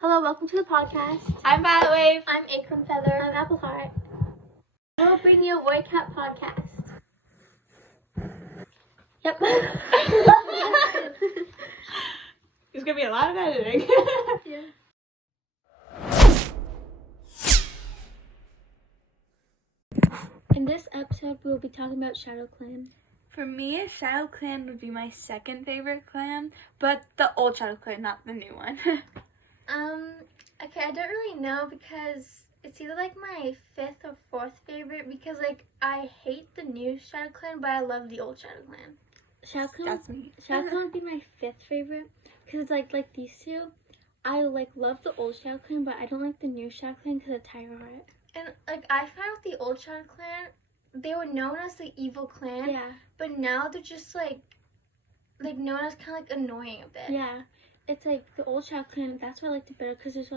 Hello, welcome to the podcast. I'm Violet Wave. I'm Acorn Feather. I'm Apple Heart. We'll bring you a Boy Cat podcast. Yep. There's gonna be a lot of editing. Yeah. In this episode, we will be talking about ShadowClan. For me, ShadowClan would be my second favorite clan, but the old ShadowClan, not the new one. Okay, I don't really know because it's either like my fifth or fourth favorite because like I hate the new ShadowClan, but I love the old ShadowClan. That's me. ShadowClan would be my fifth favorite because it's like these two. I love the old ShadowClan, but I don't like the new ShadowClan because of Tiger Heart. And I found with the old ShadowClan, they were known as the evil clan. Yeah. But now they're just like known as kind of annoying a bit. Yeah. It's like the old ShadowClan. That's why I liked it better because it's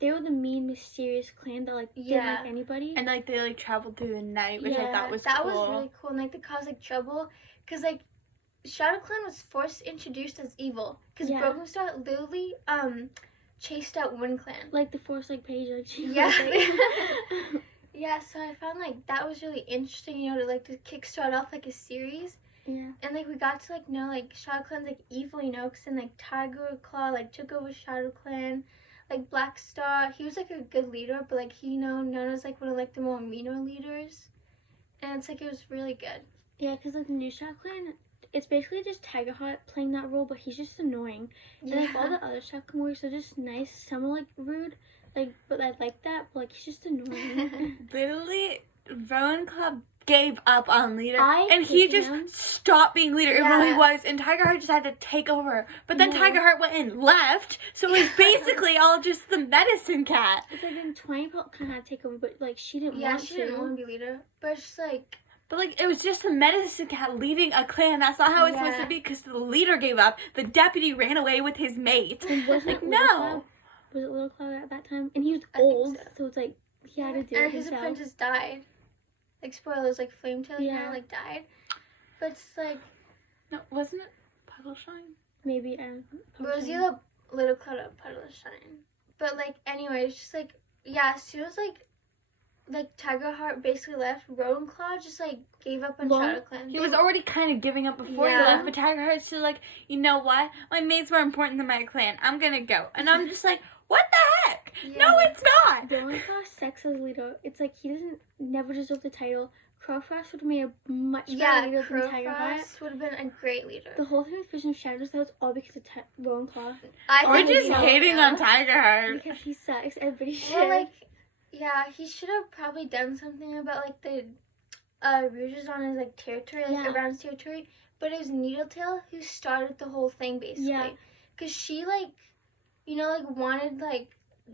they were the mean, mysterious clan that didn't like anybody. And they traveled through the night, which I thought was cool. That was really cool. And they caused trouble because ShadowClan was first introduced as evil because Broken Star literally chased out one clan. The first page Yeah. Yeah, so I found that was really interesting, to kickstart off a series. Yeah. And we got to know ShadowClan's evil, because then Tiger Claw took over ShadowClan. Black Star, he was a good leader, but he known as one of the more meaner leaders. And it's it was really good. Yeah, because the new ShadowClan, it's basically just Tiger Heart playing that role, but he's just annoying. Yeah. And all the other ShadowClan warriors are just nice, some are rude. But I like that, but he's just annoying. Literally, Rowan Club gave up on leader, and he just stopped being leader. Yeah. It really was, and Tiger Heart just had to take over. But then Tiger Heart went and left, so it was basically all just the medicine cat. It's then 20 kind of had to take over, but she didn't want to. Yeah, she didn't want to be leader, but it's just But it was just the medicine cat leading a clan. That's not how it's supposed to be, because the leader gave up. The deputy ran away with his mate. No. Was it Little Cloud at that time? And he was old, so it's he had to do it himself. And his apprentice died. Spoilers, Flametail, died. But it's No, wasn't it Puddle Shine? Maybe, I don't know. It was either Little Cloud or Puddle Shine. But, anyway, it's just, as soon as, Tiger Heart basically left, Rowan Claw just, gave up on ShadowClan. He was already kind of giving up before he left, but Tiger Heart's still you know what? My mate's more important than my clan. I'm gonna go. And I'm just what the heck? Yeah. No, it's not! Rowan Claw sucks as leader. It's he doesn't never deserve the title. Crowfrost would have made a much better leader than Tiger Heart. Crowfrost would have been a great leader. The whole thing with Vision of Shadows, that was all because of Rowan Claw. We're just hating on Tiger Heart. Because he sucks. Everybody should. Yeah, he should have probably done something about the rouges on his territory, around his territory. But it was Needletail who started the whole thing basically. Yeah. Cause she wanted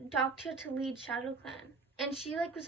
Doctor to lead ShadowClan, and she was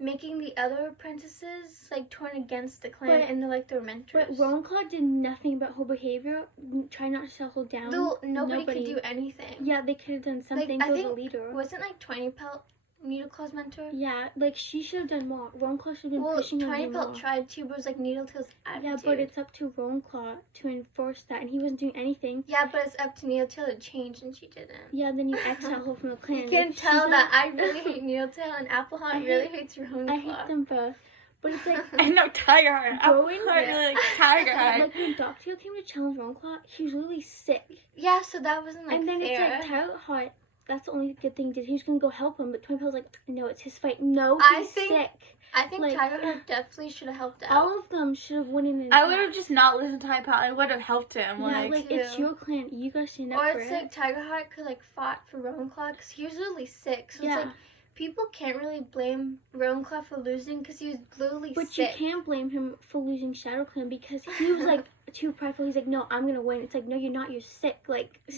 making the other apprentices turn against the clan and their mentors. But Rowan Claw did nothing about her behavior. Try not to settle down. Though nobody could do anything. Yeah, they could have done something for the leader. Wasn't 20 Pelt Needleclaw's mentor? Yeah, she should have done more. Rowan Claw should have been pushing her to do more. 20 Pelt tried to, but it was Needletail's attitude. Yeah, but it's up to Rowan Claw to enforce that, and he wasn't doing anything. Yeah, but it's up to Needletail to change, and she didn't. Yeah, then you exile her from the clan. You can tell that I really hate Needletail, and Appleheart really hates Rowan Claw. I hate them both. But it's I know Tiger Heart. Appleheart really Tiger Heart. When Doctor came to challenge Rowan Claw, he was really sick. Yeah, so that wasn't and then fair. It's Tiger Heart. That's the only good thing he did. He was going to go help him, but 20 Pelt's no, it's his fight. No, he's sick. I think Tiger Heart definitely should have helped out. All of them should have won in. I would have just not listened to 20 Pelt. I would have helped him. Yeah, it's your clan. You guys stand up for it. Or it's Tiger Heart could fought for Rowan Claw because he was really sick. So it's people can't really blame Rowan Claw for losing because he was literally sick. But you can blame him for losing ShadowClan because he was too prideful. He's no, I'm gonna win. It's no, you're not. You're sick.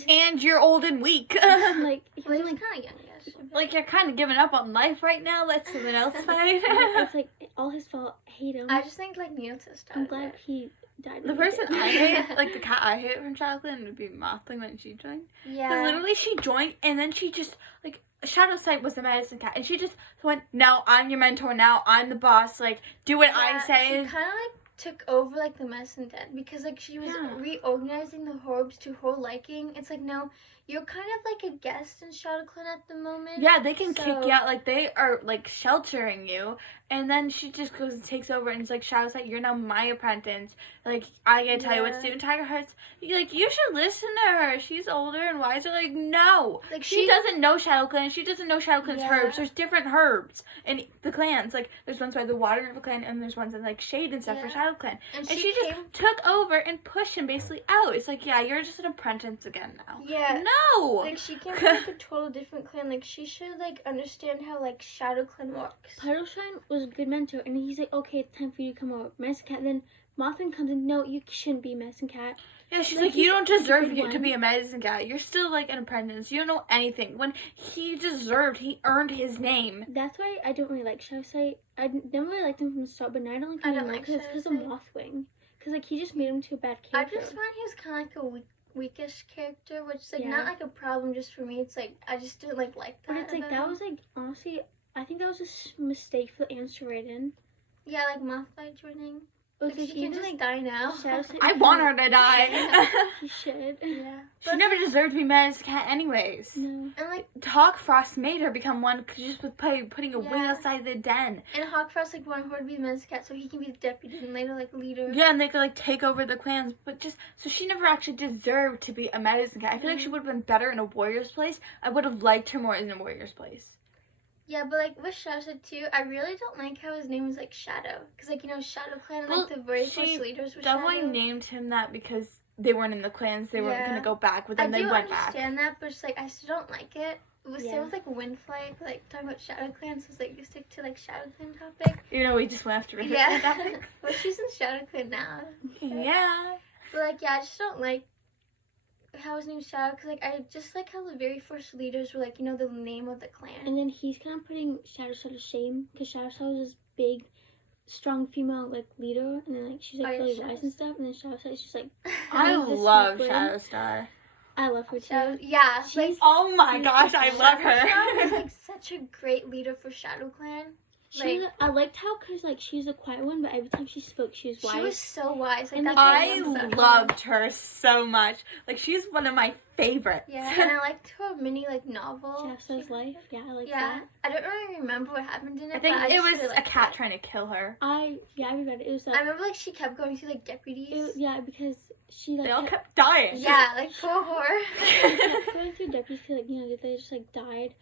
And you're old and weak. He was kind of young, yes. You're kind of giving up on life right now. Let someone else fight. It's all his fault. I hate him. I just think Needletail started. I'm glad he died. The person I hate, the cat I hate from ShadowClan would be Mothling when she joined. Yeah. Because literally she joined and then she just Shadow Sight was the medicine cat, and she just went, "No, I'm your mentor now. I'm the boss. Do what I say." She kind of took over the medicine den because she was reorganizing the herbs to her liking. It's no, you're kind of like a guest in ShadowClan at the moment. Yeah, they can kick you out. Like, they are, like, sheltering you. And then she just goes and takes over and is like, Shadow's like, you're now my apprentice. Like, I gotta tell you what to do. And Tiger Heart's like, you should listen to her. She's older and wiser. Like, no. Like, she doesn't know ShadowClan. She doesn't know ShadowClan's herbs. There's different herbs in the clans. Like, there's ones by the Water River Clan and there's ones in, like, Shade and stuff for ShadowClan. And she just took over and pushed him basically out. It's like, yeah, you're just an apprentice again now. Yeah. No. Like, she came from, like, a total different clan. Like, she should, like, understand how, like, ShadowClan works. Puddleshine was a good mentor, and he's like, okay, it's time for you to come over. Medicine Cat, then Mothman comes in, no, you shouldn't be Medicine Cat. Yeah, she's like, you don't deserve to be a Medicine Cat. You're still, like, an apprentice. You don't know anything. When he earned his name. That's why I don't really like Shadowsight. I never really liked him from the start, but now I don't like him anymore because it's because of Mothwing. Because, like, he just made him to a bad character. I just find he was kind of like a weakish character, which is, like, not, like, a problem just for me. It's, like, I just didn't, like that. But it's, like, that was, like, honestly, I think that was a mistake for the answer right in. Yeah, like, Mothlight joining. Like, she can just die now. I want her to die. She should. Yeah. She never deserved to be Medicine Cat anyways. No. And, like, Hawkfrost made her become one just with putting a wing outside the den. And Hawkfrost, like, wanted her to be the Medicine Cat so he can be the deputy and later, like, leader. Yeah, and they could, like, take over the clans. But so she never actually deserved to be a Medicine Cat. I feel like she would have been better in a warrior's place. I would have liked her more in a warrior's place. Yeah, but, like, with Shadowsight, too, I really don't like how his name is, like, Shadow. Because, like, you know, ShadowClan, like, the very first leaders were Shadow. Definitely named him that because they weren't in the clans. They weren't going to go back, but then they went back. I do understand that, but it's, like, I still don't like it. It was same with, like, Windflight, like, talking about ShadowClan, so it's, like, you stick to, like, ShadowClan topic. You know, we just went after that topic. But she's in ShadowClan now. Yeah. But, like, yeah, I just don't like how his name's Shadow, because, like, I just like how the very first leaders were, like, you know, the name of the clan. And then he's kind of putting Shadowsight to shame, because Shadowsight was this big, strong female, like, leader, and then, like, she's, like, really wise and stuff, and then Shadowsight's just, like, I love Shadowstar. I love her, too. Yeah. She's, like, oh my gosh, I love her. Shadowstar is, like, such a great leader for ShadowClan. I liked how, because, like, she was a quiet one, but every time she spoke, she was wise. She was so wise. Like, and I loved her so much. Like, she's one of my favorites. Yeah, and I liked her mini, like, novel. Shadowsigh's Life. Yeah, I liked that. I don't really remember what happened in it, I think but it was a cat trying to kill her. I read it. It was, I remember, like, she kept going through, like, deputies. Because she, like... They all kept dying. Yeah, like, poor whore. She kept going through deputies because, like, you know, they just, like, died.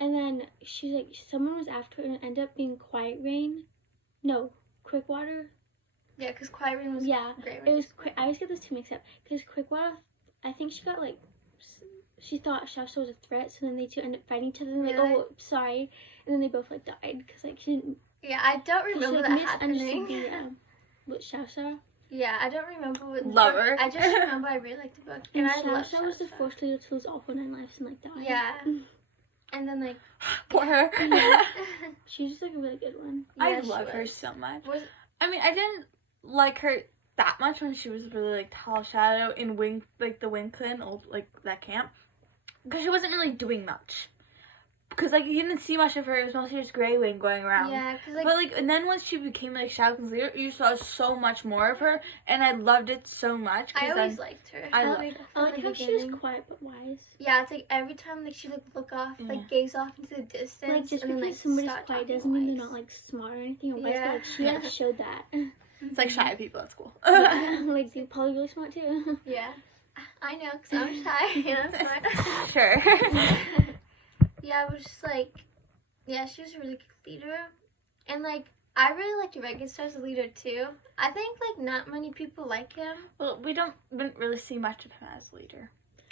And then she's like, someone was after her and it ended up being Quiet Rain. No, Quickwater. Yeah, because Quiet Rain was great. It was I always get those two mixed up. Because Quickwater, I think she got, like, she thought Shasta was a threat, so then they two ended up fighting each other and, like, oh, sorry. And then they both, like, died because, like, she didn't... Yeah, I don't remember that happening. With Shasta. Yeah, I don't remember what... Love her. I just remember I really liked the book. And Shasta was the first leader to lose all 9 lives and, like, die. Yeah. And then, like... Poor her. She's just, like, a really good one. Yeah, I love her so much. I mean, I didn't like her that much when she was really, like, Tall Shadow in the Wing Clan, like, that camp. Because she wasn't really doing much. Because, like, you didn't see much of her. It was mostly just Grey Wing going around. Yeah, because, like... But, like, and then once she became, like, ShadowClan's leader, you saw so much more of her. And I loved it so much. I always liked her. I loved her. I like how she was quiet but wise. Yeah, it's, like, every time, like, she, like, look off, like, gaze off into the distance. Like, just and because then, like, somebody's quiet doesn't mean they're not, like, smart or anything or wise, but, like, she, like, showed that. It's like shy people at school. Like, they're probably really smart, too. Yeah. I know, because I'm shy, and I'm smart. Sure. Yeah, I was just, like... Yeah, she was a really good leader. And, like, I really liked Regenstar as a leader, too. I think, like, not many people like him. Well, we didn't really see much of him as a leader.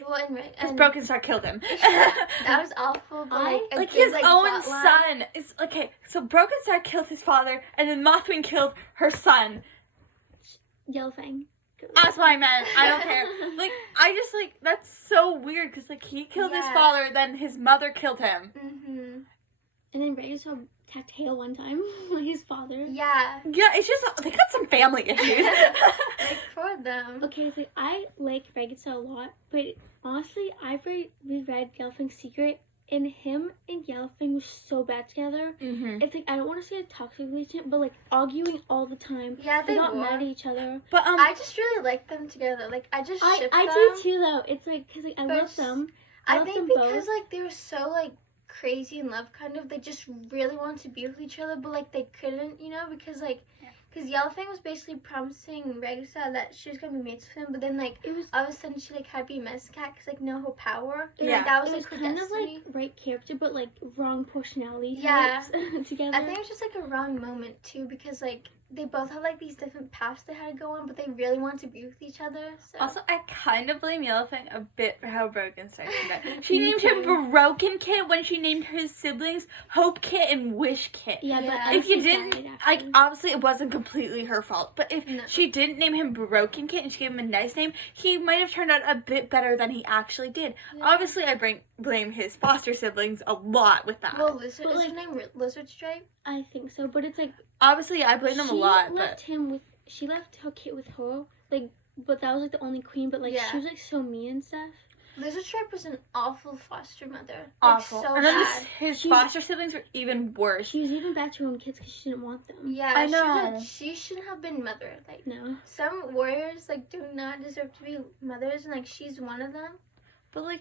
Well, because Broken Star killed him. That was awful, but, like his own son. It's okay, so Broken Star killed his father, and then Mothwing killed her son. Yellowfang. That's what I meant. I don't care. Like, I just, like, that's so weird, because, like, he killed his father, then his mother killed him. Mm-hmm. And then Regenstar attacked Hale one time, like his father. Yeah. Yeah, it's just, they got some family issues. Like, for them. Okay, so I like Regenstar a lot, but honestly, I've reread Yellowfang's Secret, and him and Yellowfang were so bad together. Mm-hmm. It's like, I don't want to say a toxic relationship, but like arguing all the time. Yeah, they got were. mad at each other. But I just really like them together. Like, I just ship them. I do too, though. It's like, because like, I love them. I think because like they were so like crazy in love, kind of. They just really wanted to be with each other, but like they couldn't, you know, because like. Because Yellowfang was basically promising Regisa that she was going to be mates with him, but then, like, it was all of a sudden she, like, had to be a medicine cat because, like, no her power. And, like, that was, like, her kind destiny. of, like, right character, but, like, wrong personality types together. I think it was just, like, a wrong moment, too, because, like, they both had, like, these different paths they had to go on, but they really wanted to be with each other, so. Also, I kind of blame Yellowfang a bit for how Broken started. She named him Broken Kit when she named his siblings Hope Kit and Wish Kit. Yeah, but if you didn't, like, obviously it wasn't completely her fault, but if she didn't name him Broken Kit and she gave him a nice name, he might have turned out a bit better than he actually did. Yeah. Obviously, I blame his foster siblings a lot with that. Well, is his name Lizard Stripe? I think so, but it's like... Obviously, I blame them a lot, She left her kid with her, like, but that was, like, the only queen, but, like, she was, like, so mean and stuff. Lizard Stripe was an awful foster mother. Awful. Like, so and then bad. His foster siblings were even worse. She was even bad to her own kids because she didn't want them. Yeah, I know. She shouldn't have been mothered. Like, no. Some warriors, like, do not deserve to be mothers, and, like, she's one of them. But,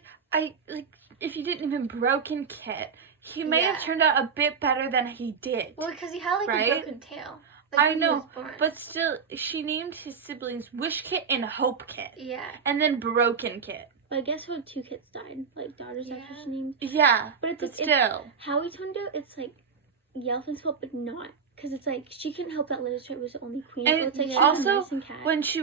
if you didn't name him Broken Kit, he may have turned out a bit better than he did. Well, because he had, like, a broken tail. Like, I know, but still, she named his siblings Wish Kit and Hope Kit. Yeah. And then Broken Kit. But I guess her 2 kids died, like daughters after she named. Yeah, but it's still. How he turned out, it's like Yellowfang's fault, but not. Because it's like, she couldn't help that Lizard Stripe was the only queen. And it's like, also, when she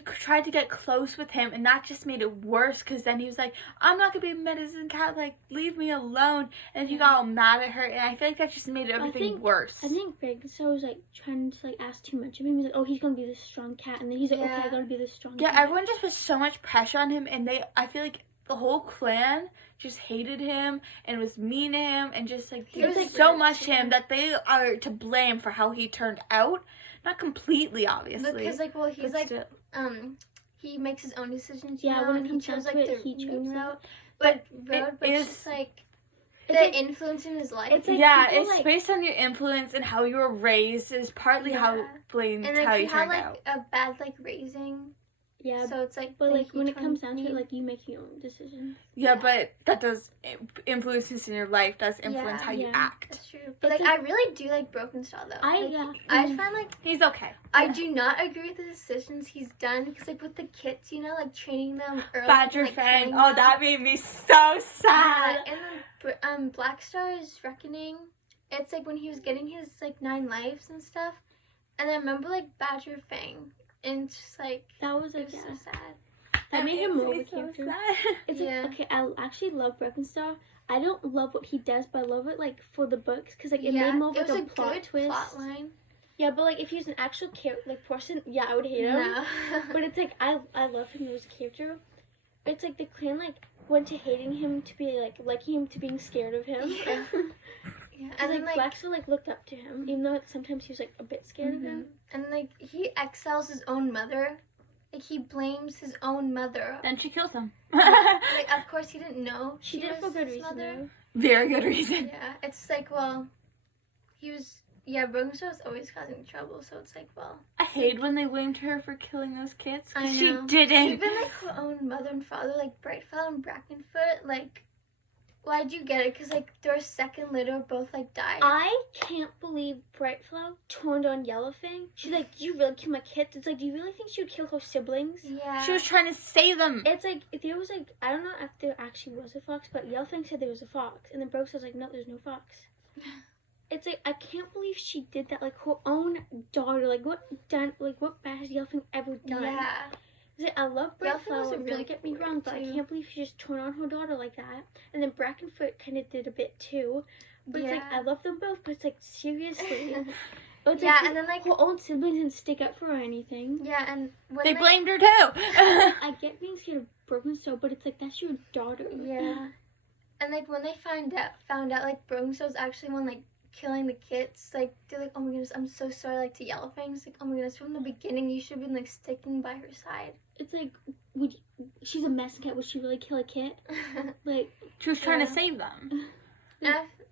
tried to get close with him, and that just made it worse, because then he was like, I'm not going to be a medicine cat, like, leave me alone. And he got all mad at her, and I feel like that just made everything worse. I think Greg was, like, trying to, like, ask too much of him. He's like, oh, he's going to be this strong cat, and then he's like, okay, I got to be this strong cat. Yeah, everyone just put so much pressure on him, and I feel like the whole clan just hated him and was mean to him and just like did so much to him that they are to blame for how he turned out. Not completely, obviously. Because he's like still. He makes his own decisions. Yeah, when it comes he chose like the mean route. But it's just like the influence in his life. It's like it's based on your influence and how you were raised is partly how blamed how you turned out. And a bad raising. Yeah, so it's like, but when it comes down to it, like you make your own decisions. Yeah, but that does influences in your life does influence how you act. That's true. But I really do like Broken Star though. I just find he's okay. I do not agree with the decisions he's done because with the kits, training them early. Badger Fang. Oh, that made me so sad. And then Black Star's Reckoning. It's when he was getting his 9 lives and stuff, and I remember Badger Fang. And just that was so sad. That made him more of a character. So it's okay. I actually love Broken Star. I don't love what he does, but I love it for the books because it made more of a plot twist. Plot line. Yeah, but if he was an actual character, person, I would hate him. No. But it's I love him as a character. It's the clan went to hating him to be liking him to being scared of him. Yeah. Yeah, and then Black Star looked up to him, even though sometimes he was a bit scared of him. And he exiles his own mother. He blames his own mother. Then she kills him. Of course he didn't know. She did it for good reason. Though. Very good reason. Yeah, it's he was. Yeah, Broken Star was always causing trouble, so it's I hate when they blamed her for killing those kids. I know. She didn't. Even her own mother and father, Brightfell and Brackenfoot, why'd you get it? Because, their second litter both, died. I can't believe Brightflower turned on Yellowfang. She's like, do you really kill my kids? It's do you really think she would kill her siblings? Yeah. She was trying to save them. It's there was, I don't know if there actually was a fox, but Yellowfang said there was a fox. And then Broke was no, there's no fox. It's I can't believe she did that, her own daughter. What bad has Yellowfang ever done? Yeah. I love Brightflower, don't get me wrong, but I can't believe she just turned on her daughter like that. And then Brackenfoot kind of did a bit too. But it's I love them both, but it's seriously. But and then her own siblings didn't stick up for her or anything. Yeah, and when they blamed her too. I get being scared of Broken Star, but it's that's your daughter. Yeah. And when they found out Broken Star was actually one killing the kids, they're oh my goodness, I'm so sorry to Yellowfang. It's oh my goodness, from the beginning you should have been sticking by her side. It's she's a mess cat, would she really kill a kit? She was trying to save them.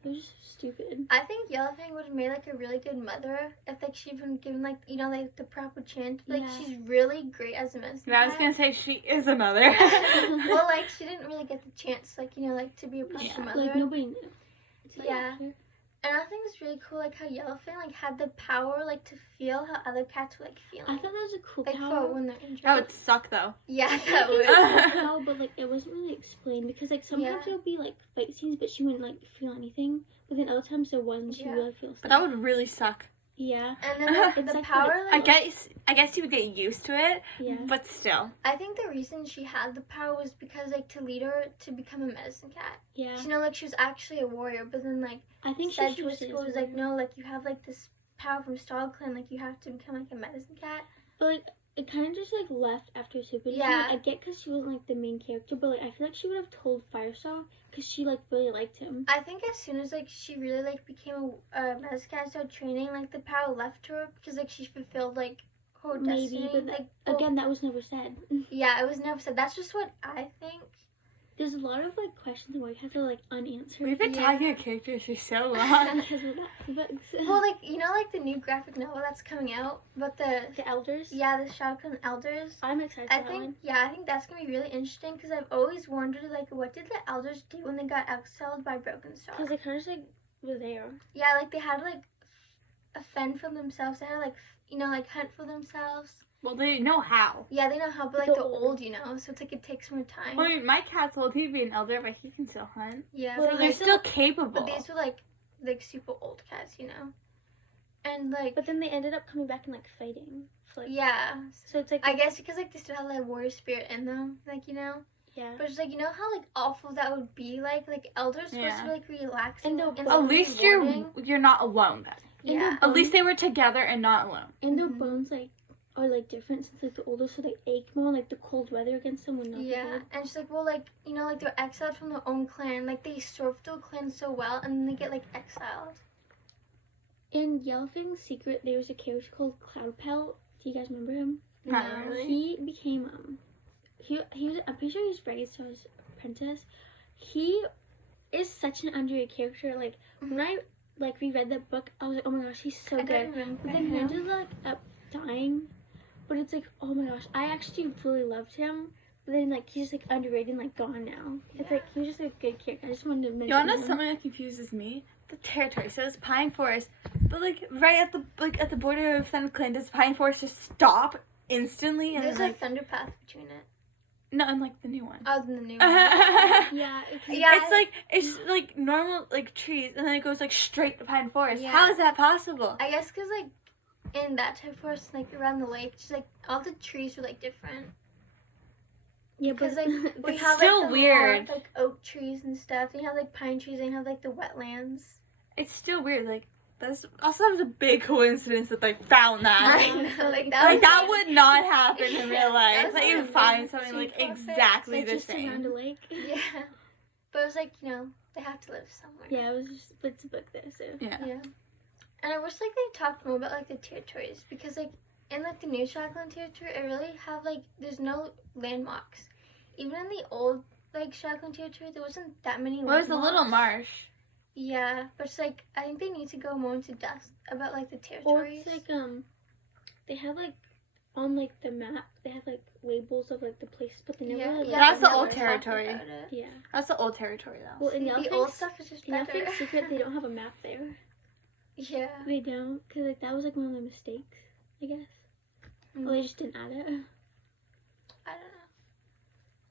it was just stupid. I think Yellowfang would have made like a really good mother if like she'd been given like like the proper chance. Like she's really great as a medicine cat. I was gonna say she is a mother. Well, like she didn't really get the chance, like like to be a proper mother. Like nobody knew. Yeah. And I think it's really cool, like how Yellowfang like had the power, like to feel how other cats were like feeling. I thought that was a cool like power. for when they're injured. That would suck though. Yeah, that would. No, but like it wasn't really explained because like sometimes there would be like fight scenes, but she wouldn't like feel anything. But then other times there wasn't. She really feels. But that would really suck. Yeah. And then like, the power. Like, I guess you would get used to it. Yeah. But still. I think the reason she had the power was because like to lead her to become a medicine cat. Yeah. Like she was actually a warrior, but then like I think said to her school was like, no, like you have like this power from ShadowClan, like you have to become like a medicine cat. But like it kind of just like left after Super. Yeah. Like, I get because she wasn't like the main character, but like I feel like she would have told Firestar because she like really liked him. I think as soon as like she really like became a medicine cat, started training, like the power left her because like she fulfilled like her destiny. Maybe, but again, that was never said. Yeah, it was never said. That's just what I think. There's a lot of like questions that we have to like unanswer. We've been talking about characters for so long. Because of that books. Well, like like the new graphic novel that's coming out, but the elders. Yeah, the ShadowClan elders. I'm excited. I think that's gonna be really interesting because I've always wondered like what did the elders do when they got exiled by Broken Star? Because they kind of just like were there. Yeah, like they had to like fend for themselves. They had to like like hunt for themselves. Well, they know how. Yeah, they know how, but like the old, so it's like it takes more time. Well, I mean, my cat's old. He'd be an elder, but he can still hunt. Yeah, so but they're still capable. But these were like super old cats, and like. But then they ended up coming back and like fighting. So, like, yeah. So it's like I guess because like they still have like warrior spirit in them, like Yeah. But it's like how like awful that would be, like elders supposed to be like relaxing. And at least you're not alone then. Yeah. At least they were together and not alone. And their bones like are like different since like the older, so they ache more, like the cold weather against them would not be good. And she's like, well, like like they're exiled from their own clan, like they served their clan so well, and then they get like exiled. In Yellowfang's Secret, there was a character called Cloudpelt. Do you guys remember him? Not really. He became he was, I'm pretty sure he was Braystar's apprentice. He is such an underrated character. Like when I like reread that book, I was like, oh my gosh, he's so good. But then he ended up dying. But it's like, oh my gosh, I actually really loved him. But then, like, he's just, like, underrated and, like, gone now. Yeah. It's like, he was just a good character. I just wanted to mention him. Something that confuses me? The territory. So it's Pine Forest. But, like, right at the border of ShadowClan, does Pine Forest just stop instantly? And there's a thunder path between it. No, and, like, the new one. Oh, the new one. Yeah. It's like normal, like, trees, and then it goes, like, straight to Pine Forest. Yeah. How is that possible? I guess because, like, in that type of forest, like around the lake, just like all the trees were like different. Yeah, because like we it's have still like the weird. More, like oak trees and stuff. And you have like pine trees, and you have like the wetlands. It's still weird. Like that was a big coincidence that they found that. I know, like that would not happen in real life. Like you find something like perfect. exactly the just same. around a lake. Yeah, but it was like they have to live somewhere. Yeah, it was just it's a book there, so yeah. And I wish like they talked more about like the territories because like in like the new ShadowClan territory, it really have like there's no landmarks. Even in the old like ShadowClan territory, there wasn't that many. Well, it was a little marsh. Yeah, but it's like I think they need to go more into depth about like the territories. Or it's like they have like on like the map they have like labels of like the places, but they never. That's the old territory. Yeah, that's the old territory though. Well, in the old stuff is just better. In Secret, they don't have a map there. Yeah. They don't, because like, that was like one of the mistakes, I guess. Well, they just didn't add it. I don't know.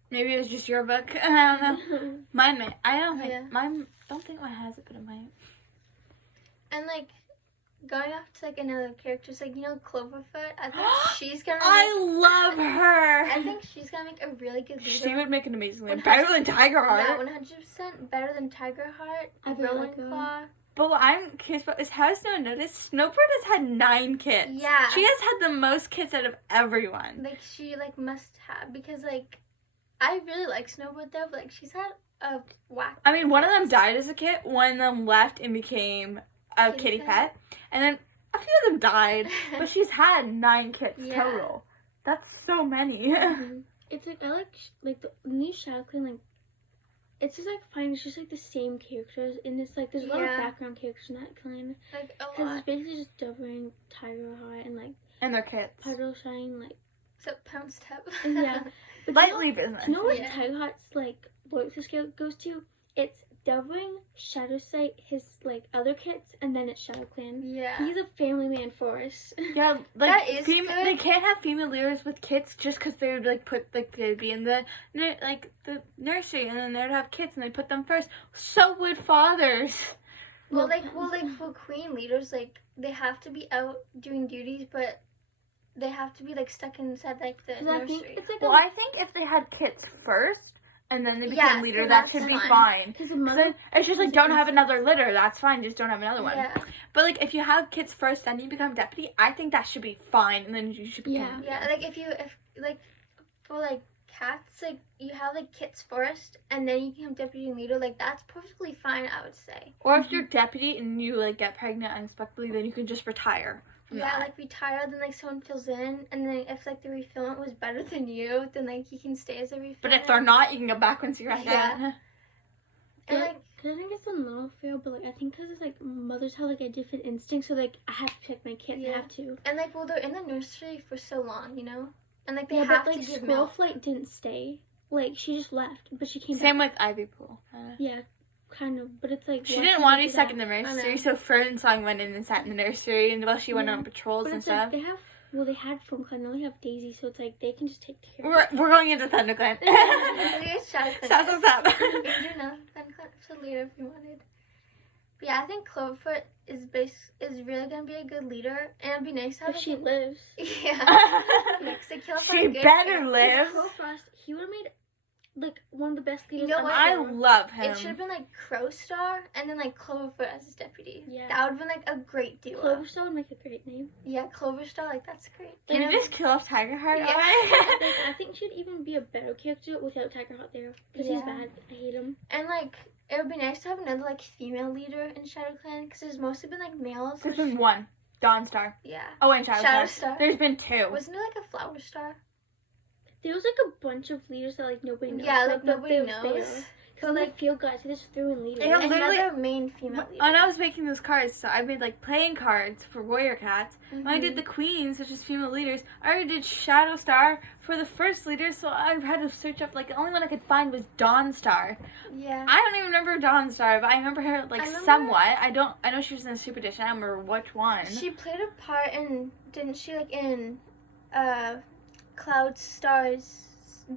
Maybe it was just your book. I don't know. Mine might. I don't think. Yeah. Mine. Don't think mine has it, but it might. And like going off to like another character, like Cloverfoot. I think she's gonna. I love her. I think she's gonna make a really good leader. She would make an amazing leader. Better than Tigerheart. Yeah, 100% better than Tigerheart. Ravenclaw. But what I'm curious about is, has no noticed Snowbird has had 9 kids. Yeah. She has had the most kids out of everyone. Like, she, like, must have. Because, like, I really like Snowbird, though. But, like, she's had a whack. I mean, one of them died as a kid. One of them left and became a kitty pet. And then a few of them died. But she's had 9 kids total. That's so many. It's, like, I like the new ShadowClan, like, it's just like fine. It's just like the same characters, and it's like there's a lot of background characters in that clan. Like a Because lot. it's basically just Dovering, Tiger Hot, and like And their kids. Puddle Shine, like Except Pound Step. yeah. But Lightly business. do you know what Tiger Hot's like loyalty scale goes to? It's Dovering, Shadowsight, his like other kids, and then it's ShadowClan. Yeah. He's a family man for us. Yeah, like That is good. They can't have female leaders with kids just because they would like put like they'd be in the nursery and then they'd have kids and they put them first. So would fathers. Well, for queen leaders, like they have to be out doing duties, but they have to be like stuck inside like the nursery. It's like I think if they had kids first and then they became leader, then that that's should be fine. fine. because the mother. It's just like don't have another litter. That's fine. Just don't have another one. Yeah. But like if you have kids first, then you become deputy. I think that should be fine, and then you should become. Yeah, like if like for like cats, like you have like kids first, and then you become deputy and leader. Like that's perfectly fine, I would say. Or if you're deputy and you like get pregnant unexpectedly, then you can just retire. Yeah, like retire, then like someone fills in, and then if like the refillment was better than you, then like you can stay as a refillment. But if they're not, you can go back once you're pregnant. Yeah. And like, I think it's a little fair, but like I think because it's like mothers have like a different instinct, so like I have to protect my kids. I have to. and like, well, they're in the nursery for so long, you know, and like they Yeah, have but to like give Squirrel milk. Flight didn't stay. Like she just left, but she came Same back. with Ivy Pool. Yeah, kind of. But it's like She why didn't can't want they to be do stuck that? in the I nursery, know. so Fern Song went in and sat in the nursery, and while she went Yeah. on patrols But and it's like stuff. they have. Well, they had Foam Clan. Now they have Daisy, so it's like they can just take care. We're going into ThunderClan. Shadowclan. Stop. We can do another Thunderclan episode later if you wanted. But yeah, I think Cloverfoot is really gonna be a good leader, and it'd be nice to have. If she lives. Yeah. Because they kill She better live. Crowfrost, he would have made like one of the best leaders. You know on what? the I show. love him. It should have been like Crowstar and then like Cloverfoot as his deputy. Yeah. That would have been like a great duo. Cloverstone would make a great name. Yeah, Cloverstar, like that's great. Can you just kill off Tigerheart? Yeah. Like, I think she'd even be a better character without Tigerheart there because he's bad. I hate him. And like it would be nice to have another like female leader in ShadowClan because there's mostly been like males. There's been one. Dawnstar. Yeah. Oh, and Shadowstar. Shadowstar. There's been two. Wasn't it like a Flower Star? There was like a bunch of leaders that like nobody knows. Yeah, like but nobody they was knows. there. Because like field guys, they just threw in leaders. Yeah, literally- Another main female leader. When I was making those cards, so I made like playing cards for warrior cats. When I did the queens, which is female leaders, I already did Shadowstar for the first leader, so I had to search up, like, the only one I could find was Dawnstar. Yeah. I don't even remember Dawnstar, but I remember her, like, somewhat. I know she was in the Super Edition. I don't remember which one. She played a part in, didn't she, like in Cloud Star's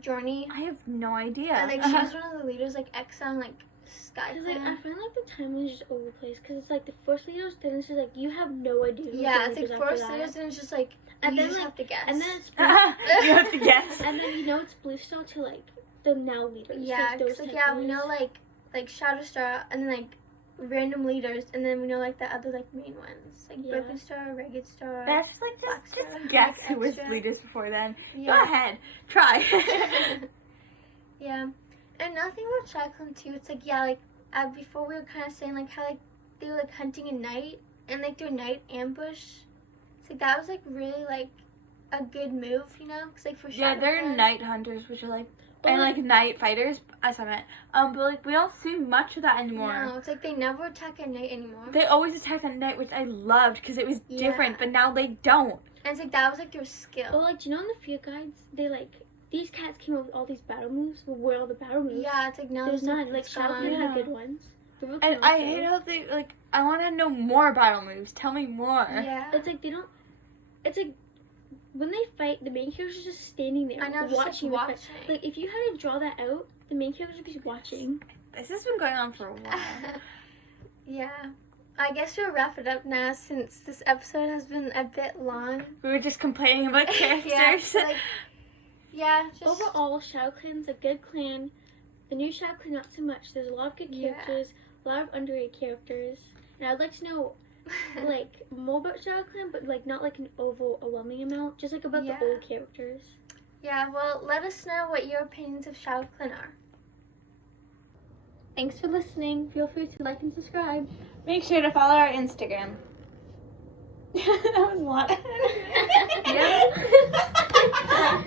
journey? I have no idea. And like she was one of the leaders, like Exxon, like Sky Because like, Clan. I find like the timeline is just overplaced. Because it's like the first leaders, then it's just like you have no idea. who's Yeah, the it's leaders like after first that. leaders, and it's just like And you then, just like- have to guess. And then it's You have to guess. and then you know it's Blue Star to like the now leaders. yeah, like, those cause, like type yeah, we leaders. know like Shadow Star, and then like random leaders, and then we know like the other like main ones, like Yeah. Broken Star, Ragged Star. That's just like, Black just Star, guess like, who was extra. leaders before then. Go Yeah. ahead. Try. Yeah, and another thing about ShadowClan too, it's like yeah, like before we were kind of saying like how like they were like hunting at night and like their night ambush. It's like that was like really like a good move, you know? Cause like for Yeah, they're ShadowClan- night hunters, which are like, But, and like night fighters. That's what I meant. But like we don't see much of that anymore. No, it's like they never attack at night anymore. They always attack at night, which I loved because it was Yeah. different. But now they don't. And it's like that was like their But skill. like, do you know in the field guides, they like these cats came up with all these battle moves. But where are all the battle moves? Yeah, it's like now There's it's none. Like it's gone. ShadowClan Yeah. had good ones. They were And I constant. hate how they like. I want to know more battle moves. Tell me more. Yeah. It's like they don't. It's like when they fight, the main character's just standing there I know, just watching. like the watching. fight. Like if you had to draw that out, the main character would be watching. This has been going on for a while. Yeah. I guess we'll wrap it up now since this episode has been a bit long. We were just complaining about characters. Yeah, like, yeah, just Overall, ShadowClan's a good clan. The new ShadowClan, not so much. There's a lot of good Yeah. characters, a lot of underrated characters, and I'd like to know like more about ShadowClan, but like not like an overwhelming amount, just like about Yeah. the old characters. yeah, well, let us know what your opinions of ShadowClan are. Thanks for listening. Feel free to like and subscribe. Make sure to follow our Instagram. That was a lot. Yeah.